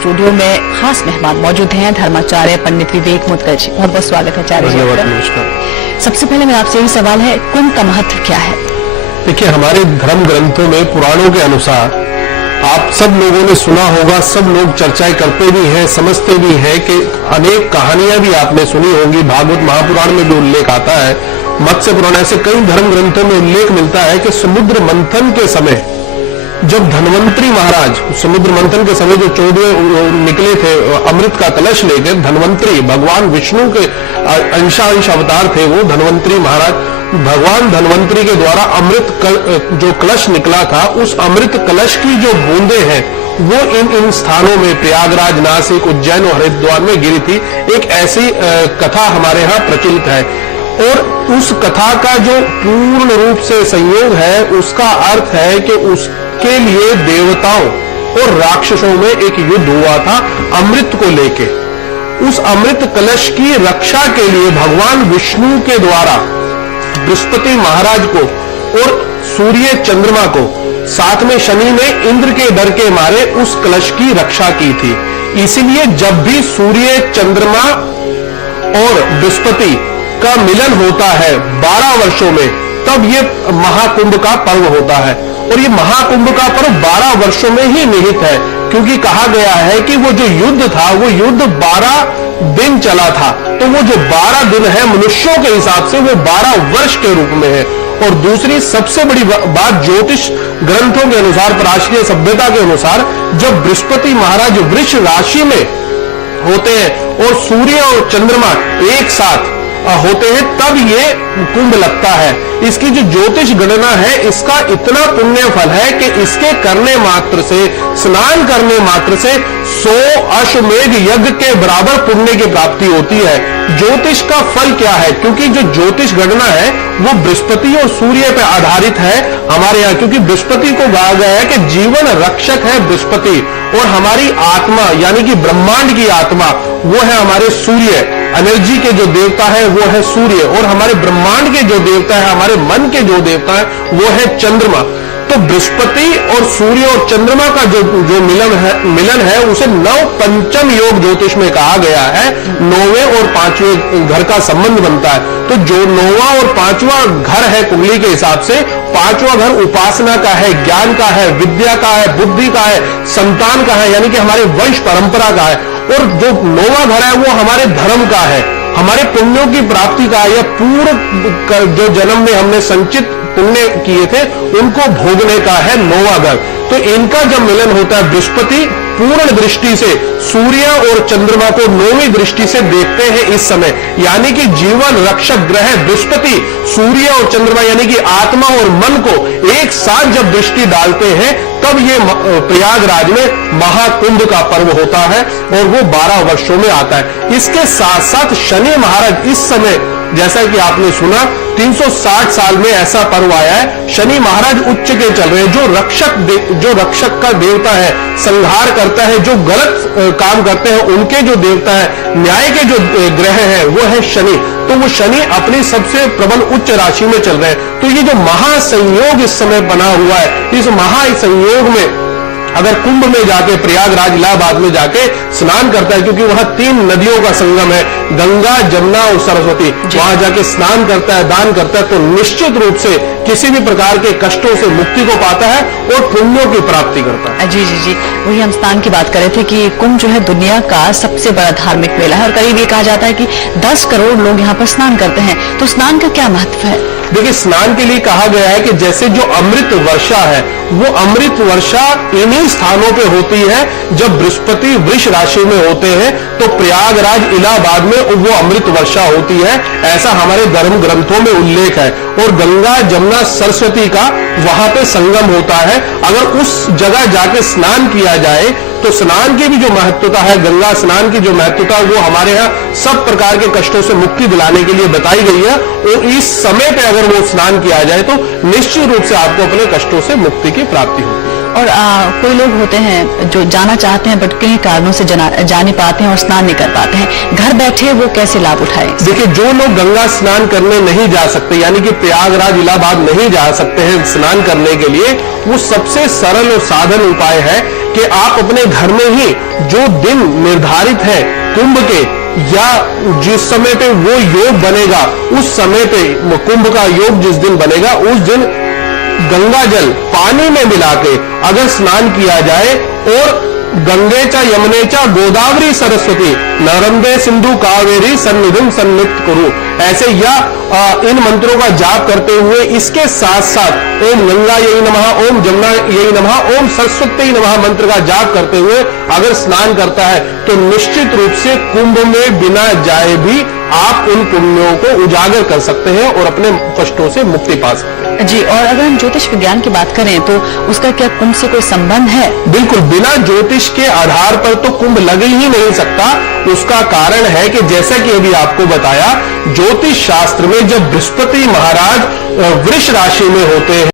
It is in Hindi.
स्टूडियो में खास मेहमान मौजूद हैं, धर्माचार्य पंडित विवेक मुदगल जी। बहुत बहुत स्वागत है आचार्य जी। नमस्कार। सबसे पहले मेरा आपसे यही सवाल है, कुंभ का महत्व क्या है? देखिए, हमारे धर्म ग्रंथों में पुराणों के अनुसार आप सब लोगों ने सुना होगा, सब लोग चर्चाएं करते भी हैं, समझते भी हैं कि अनेक कहानियां भी आपने सुनी होंगी। भागवत महापुराण में भी उल्लेख आता है, मत्स्य पुराण, ऐसे कई धर्म ग्रंथों में उल्लेख मिलता है कि समुद्र मंथन के समय जब धन्वंतरी महाराज समुद्र मंथन के समय जो 14 निकले थे अमृत का कलश लेकर, धन्वंतरी भगवान विष्णु के अंश अवतार थे वो धन्वंतरी महाराज, भगवान धन्वंतरी के द्वारा अमृत जो कलश निकला था, उस अमृत कलश की जो बूंदे हैं वो इन स्थानों में प्रयागराज, नासिक, उज्जैन और हरिद्वार में गिरी थी। एक ऐसी कथा हमारे यहाँ प्रचलित है और उस कथा का जो पूर्ण रूप से संयोग है उसका अर्थ है कि उसके लिए देवताओं और राक्षसों में एक युद्ध हुआ था अमृत को लेके। उस अमृत कलश की रक्षा के लिए भगवान विष्णु के द्वारा बृहस्पति महाराज को और सूर्य चंद्रमा को, साथ में शनि ने इंद्र के डर के मारे उस कलश की रक्षा की थी। इसीलिए जब भी सूर्य चंद्रमा और बृहस्पति का मिलन होता है 12 वर्षों में, तब ये महाकुंभ का पर्व होता है। और ये महाकुंभ का पर्व 12 वर्षों में ही निहित है, क्योंकि कहा गया है कि वो जो युद्ध था वो युद्ध 12 दिन चला था, तो वो जो 12 दिन है मनुष्यों के हिसाब से वो 12 वर्ष के रूप में है। और दूसरी सबसे बड़ी बात, ज्योतिष ग्रंथों के अनुसार, प्राचीन सभ्यता के अनुसार, जब बृहस्पति महाराज वृष राशि में होते हैं और सूर्य और चंद्रमा एक साथ होते हैं, तब ये कुंभ लगता है। इसकी जो ज्योतिष गणना है, इसका इतना पुण्य फल है कि इसके करने मात्र से, स्नान करने मात्र से 100 अश्वमेध यज्ञ के बराबर पुण्य की प्राप्ति होती है। ज्योतिष का फल क्या है? क्योंकि जो ज्योतिष गणना है वो बृहस्पति और सूर्य पर आधारित है हमारे यहाँ, क्योंकि बृहस्पति को कहा गया है कि जीवन रक्षक है बृहस्पति, और हमारी आत्मा यानी कि ब्रह्मांड की आत्मा वो है हमारे सूर्य, एनर्जी के जो देवता है वो है सूर्य, और हमारे ब्रह्मांड के जो देवता है, हमारे मन के जो देवता है वो है चंद्रमा। तो बृहस्पति और सूर्य और चंद्रमा का जो मिलन है उसे नव पंचम योग ज्योतिष में कहा गया है। 9वें और 5वें घर का संबंध बनता है। तो जो 9वां और 5वां घर है कुंडली के हिसाब से, 5वां घर उपासना का है, ज्ञान का है, विद्या का है, बुद्धि का है, संतान का है, यानी कि हमारे वंश परंपरा का है। और जो 9वां घर है वो हमारे धर्म का है, हमारे पुण्यों की प्राप्ति का है, या पूर्व जो जन्म में हमने संचित पुण्य किए थे उनको भोगने का है 9वां घर। तो इनका जब मिलन होता है, बृहस्पति पूर्ण दृष्टि से सूर्य और चंद्रमा को 9वीं दृष्टि से देखते हैं इस समय, यानी कि जीवन रक्षक ग्रह बृहस्पति सूर्य और चंद्रमा यानी कि आत्मा और मन को एक साथ जब दृष्टि डालते हैं, तब ये प्रयागराज में महाकुंभ का पर्व होता है और वो 12 वर्षों में आता है। इसके साथ साथ शनि महाराज इस समय, जैसा कि आपने सुना, 360 साल में ऐसा पर्व आया है, शनि महाराज उच्च के चल रहे हैं। जो रक्षक का देवता है, संहार करता है, जो गलत काम करते हैं उनके जो देवता है, न्याय के जो ग्रह है वो है शनि। तो वो शनि अपनी सबसे प्रबल उच्च राशि में चल रहे हैं। तो ये जो महासंयोग इस समय बना हुआ है, इस महासंयोग में अगर कुंभ में जाके, प्रयागराज इलाहाबाद में जाके स्नान करता है, क्योंकि वहां 3 नदियों का संगम है, गंगा, जमुना और सरस्वती, वहां जाके स्नान करता है, दान करता है, तो निश्चित रूप से किसी भी प्रकार के कष्टों से मुक्ति को पाता है और पुण्यों की प्राप्ति करता है। जी जी जी, वही हम स्नान की बात कर रहे थे कि कुंभ जो है दुनिया का सबसे बड़ा धार्मिक मेला है और करीब ये कहा जाता है कि 10 करोड़ लोग यहाँ पर स्नान करते हैं। तो स्नान का क्या महत्व है? देखिए, स्नान के लिए कहा गया है कि जैसे जो अमृत वर्षा है वो अमृत वर्षा इन्हीं स्थानों पे होती है जब बृहस्पति वृष राशि में होते हैं, तो प्रयागराज इलाहाबाद में वो अमृत वर्षा होती है, ऐसा हमारे धर्म ग्रंथों में उल्लेख है। और गंगा, जमुना, सरस्वती का वहां पे संगम होता है। अगर उस जगह जाके स्नान किया जाए तो स्नान की भी जो महत्वता है, गंगा स्नान की जो महत्वता है, वो हमारे यहाँ सब प्रकार के कष्टों से मुक्ति दिलाने के लिए बताई गई है। और इस समय पे अगर वो स्नान किया जाए तो निश्चित रूप से आपको अपने कष्टों से मुक्ति की प्राप्ति होती है। और कोई लोग होते हैं जो जाना चाहते हैं बट कई कारणों से जा नहीं पाते हैं और स्नान नहीं कर पाते हैं, घर बैठे वो कैसे लाभ उठाएं? देखिए, जो लोग गंगा स्नान करने नहीं जा सकते, यानी कि प्रयागराज इलाहाबाद नहीं जा सकते हैं स्नान करने के लिए, वो सबसे सरल और साधन उपाय है कि आप अपने घर में ही जो दिन निर्धारित है कुंभ के, या जिस समय पे वो योग बनेगा, उस समय पे कुंभ का योग जिस दिन बनेगा उस दिन गंगा जल पानी में मिला के अगर स्नान किया जाए, और गंगे च यमुने च गोदावरी सरस्वती नर्मदे सिंधु कावेरी सन्निधिम सन्निध कुरु, ऐसे या इन मंत्रों का जाप करते हुए इसके साथ साथ ओम गंगा यही नमः, ओम जमुना यही नमः, ओम सरस्वती नमः मंत्र का जाप करते हुए अगर स्नान करता है तो निश्चित रूप से कुंभ में बिना जाए भी आप उन पुण्यों को उजागर कर सकते हैं और अपने कष्टों से मुक्ति पा सकते हैं। जी, और अगर हम ज्योतिष विज्ञान की बात करें तो उसका क्या कुंभ से कोई संबंध है? बिल्कुल, बिना ज्योतिष के आधार पर तो कुंभ लग ही नहीं सकता। उसका कारण है कि जैसा कि अभी आपको बताया, ज्योतिष शास्त्र में जब बृहस्पति महाराज वृष राशि में होते हैं